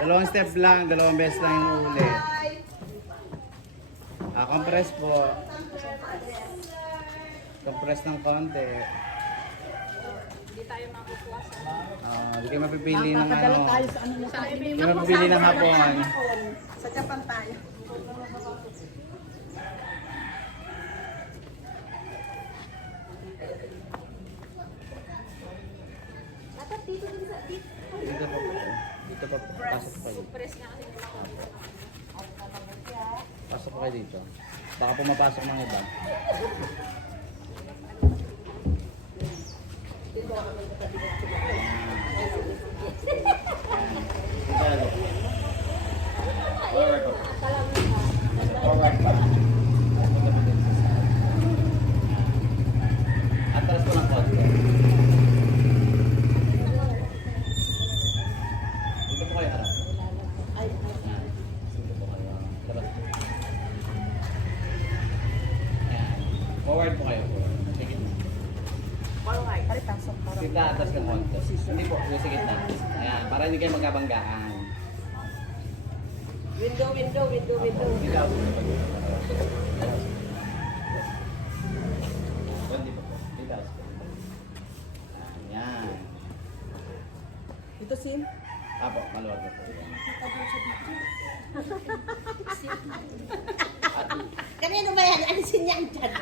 Dalawang step lang, dalawang beses lang yung ulit. Compress po. Compress ng konti. Hindi tayo makukuha sa... Hindi kayo mapipili ng Kakadala ano. tayo sa ano na tayo. Hindi kayo mapipili ng hapon. Sa Japan tayo. Dapat dito din sa... Dito po. Dito po. Pasok po kayo. Press nga kasi nila. Pasok po kayo dito. Baka pumapasok ng iba. Forward po. Forward pa. Atras po ng konti. Dito po kayo harap. Dito po kayo. Atras po. Ayan. Forward po kayo. Sige. Pare, pasok para. Sige, atras ng konti. Hindi po, yung sige na. Ayan, para hindi kayo magkabanggaan. Window. Ikaw. Hindi po po. Ikaw. Ayan. Ito sim. Apo, maluwag na po. Kanino ba yan? Alisin niya ang chat.